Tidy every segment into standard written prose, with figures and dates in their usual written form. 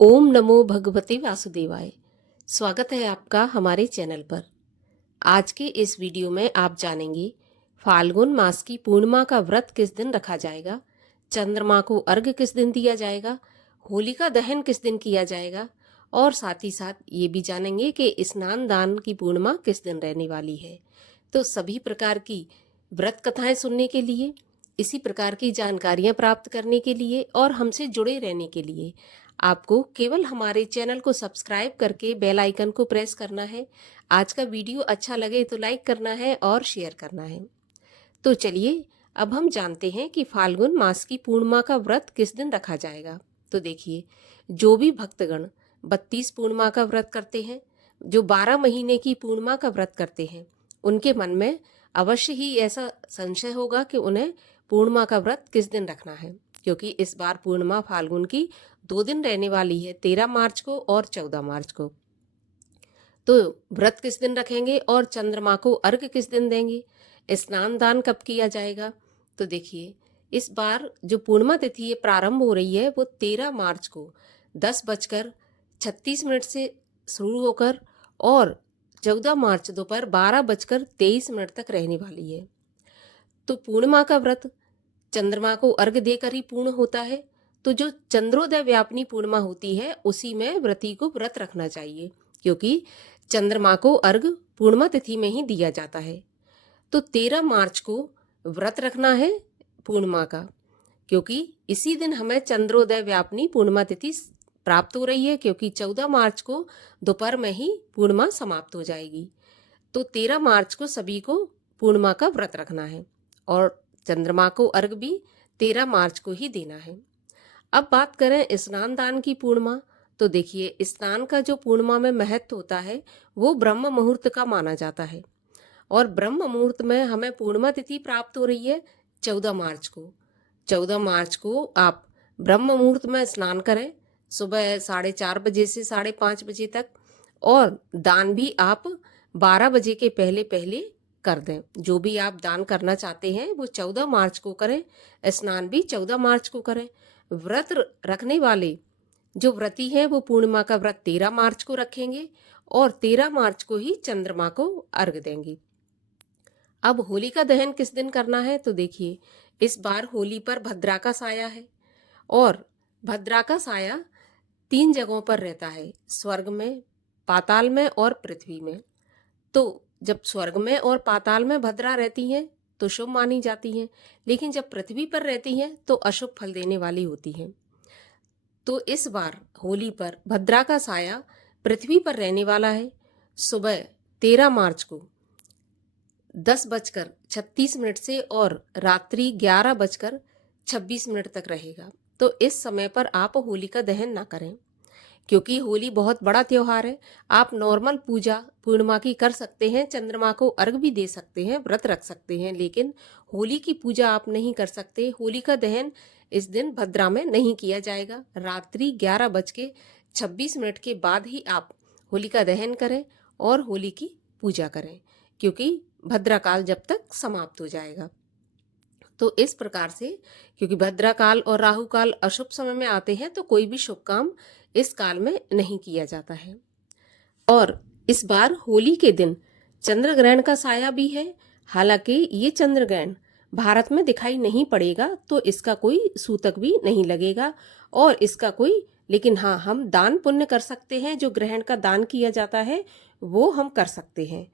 ओम नमो भगवते वासुदेवाय। स्वागत है आपका हमारे चैनल पर। आज के इस वीडियो में आप जानेंगे फाल्गुन मास की पूर्णिमा का व्रत किस दिन रखा जाएगा, चंद्रमा को अर्घ्य किस दिन दिया जाएगा, होलिका दहन किस दिन किया जाएगा और साथ ही साथ ये भी जानेंगे कि स्नान दान की पूर्णिमा किस दिन रहने वाली है। तो सभी प्रकार की व्रत कथाएं सुनने के लिए, इसी प्रकार की जानकारियां प्राप्त करने के लिए और हमसे जुड़े रहने के लिए आपको केवल हमारे चैनल को सब्सक्राइब करके बेल आइकन को प्रेस करना है। आज का वीडियो अच्छा लगे तो लाइक करना है और शेयर करना है। तो चलिए अब हम जानते हैं कि फाल्गुन मास की पूर्णिमा का व्रत किस दिन रखा जाएगा। तो देखिए, जो भी भक्तगण 32 पूर्णिमा का व्रत करते हैं, जो 12 महीने की पूर्णिमा का व्रत करते हैं, उनके मन में अवश्य ही ऐसा संशय होगा कि उन्हें पूर्णिमा का व्रत किस दिन रखना है, क्योंकि इस बार पूर्णिमा फाल्गुन की 2 दिन रहने वाली है, 13 मार्च को और 14 मार्च को। तो व्रत किस दिन रखेंगे और चंद्रमा को अर्घ्य किस दिन देंगे, स्नान दान कब किया जाएगा। तो देखिए, इस बार जो पूर्णिमा तिथि ये प्रारंभ हो रही है वो 13 मार्च को 10:36 से शुरू होकर और 14 मार्च दोपहर 12:23 तक रहने वाली है। तो पूर्णिमा का व्रत चंद्रमा को अर्घ्य देकर ही पूर्ण होता है। तो जो चंद्रोदय व्यापिनी पूर्णिमा होती है उसी में व्रती को व्रत रखना चाहिए, क्योंकि चंद्रमा को अर्घ्य पूर्णिमा तिथि में ही दिया जाता है। तो 13 मार्च को व्रत रखना है पूर्णिमा का, क्योंकि इसी दिन हमें चंद्रोदय व्यापिनी पूर्णिमा तिथि प्राप्त हो रही है, क्योंकि 14 मार्च को दोपहर में ही पूर्णिमा समाप्त हो जाएगी। तो 13 मार्च को सभी को पूर्णिमा का व्रत रखना है और चंद्रमा को अर्घ्य भी 13 मार्च को ही देना है। अब बात करें स्नान दान की पूर्णिमा। तो देखिए, स्नान का जो पूर्णिमा में महत्व होता है वो ब्रह्म मुहूर्त का माना जाता है और ब्रह्म मुहूर्त में हमें पूर्णिमा तिथि प्राप्त हो रही है 14 मार्च को। 14 मार्च को आप ब्रह्म मुहूर्त में स्नान करें, सुबह 4:30 से 5:30 तक, और दान भी आप 12 बजे के पहले पहले कर दें। जो भी आप दान करना चाहते हैं वो 14 मार्च को करें, स्नान भी 14 मार्च को करें। व्रत रखने वाले जो व्रती हैं वो पूर्णिमा का व्रत 13 मार्च को रखेंगे और 13 मार्च को ही चंद्रमा को अर्घ्य देंगे। अब होलिका दहन किस दिन करना है। तो देखिए, इस बार होली पर भद्रा का साया है और भद्रा का साया 3 जगहों पर रहता है, स्वर्ग में, पाताल में और पृथ्वी में। तो जब स्वर्ग में और पाताल में भद्रा रहती हैं तो शुभ मानी जाती हैं, लेकिन जब पृथ्वी पर रहती हैं तो अशुभ फल देने वाली होती हैं। तो इस बार होली पर भद्रा का साया पृथ्वी पर रहने वाला है। सुबह 13 मार्च को 10:36 से और रात्रि 11:26 तक रहेगा। तो इस समय पर आप होलिका दहन ना करें, क्योंकि होली बहुत बड़ा त्योहार है। आप नॉर्मल पूजा पूर्णिमा की कर सकते हैं, चंद्रमा को अर्घ्य भी दे सकते हैं, व्रत रख सकते हैं, लेकिन होली की पूजा आप नहीं कर सकते। होली का दहन इस दिन भद्रा में नहीं किया जाएगा। रात्रि 11:26 के बाद ही आप होलिका दहन करें और होली की पूजा करें, क्योंकि भद्रा काल जब तक समाप्त हो जाएगा। तो इस प्रकार से, क्योंकि भद्रा काल और राहु काल अशुभ समय में आते हैं, तो कोई भी शुभ काम इस काल में नहीं किया जाता है। और इस बार होली के दिन चंद्र ग्रहण का साया भी है। हालांकि ये चंद्र ग्रहण भारत में दिखाई नहीं पड़ेगा, तो इसका कोई सूतक भी नहीं लगेगा और इसका कोई, लेकिन हाँ, हम दान पुण्य कर सकते हैं। जो ग्रहण का दान किया जाता है वो हम कर सकते हैं।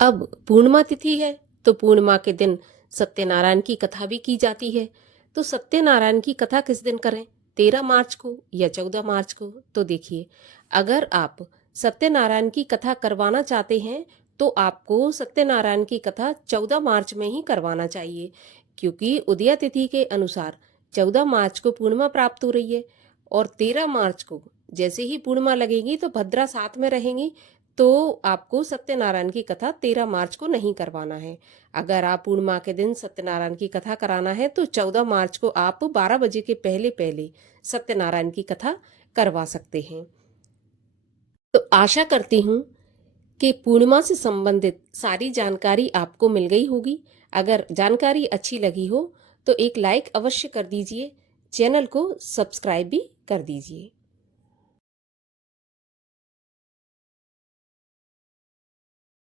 अब पूर्णिमा तिथि है, तो पूर्णिमा के दिन सत्यनारायण की कथा भी की जाती है। तो सत्यनारायण की कथा किस दिन करें, 13 मार्च को या 14 मार्च को। तो देखिए, अगर आप सत्यनारायण की कथा करवाना चाहते हैं तो आपको सत्यनारायण की कथा 14 मार्च में ही करवाना चाहिए, क्योंकि उदया तिथि के अनुसार 14 मार्च को पूर्णिमा प्राप्त हो रही है और 13 मार्च को जैसे ही पूर्णिमा लगेगी तो भद्रा साथ में रहेंगी। तो आपको सत्यनारायण की कथा 13 मार्च को नहीं करवाना है। अगर आप पूर्णिमा के दिन सत्यनारायण की कथा कराना है तो 14 मार्च को आप 12 बजे के पहले पहले सत्यनारायण की कथा करवा सकते हैं। तो आशा करती हूँ कि पूर्णिमा से संबंधित सारी जानकारी आपको मिल गई होगी। अगर जानकारी अच्छी लगी हो तो एक लाइक अवश्य कर दीजिए, चैनल को सब्सक्राइब भी कर दीजिए।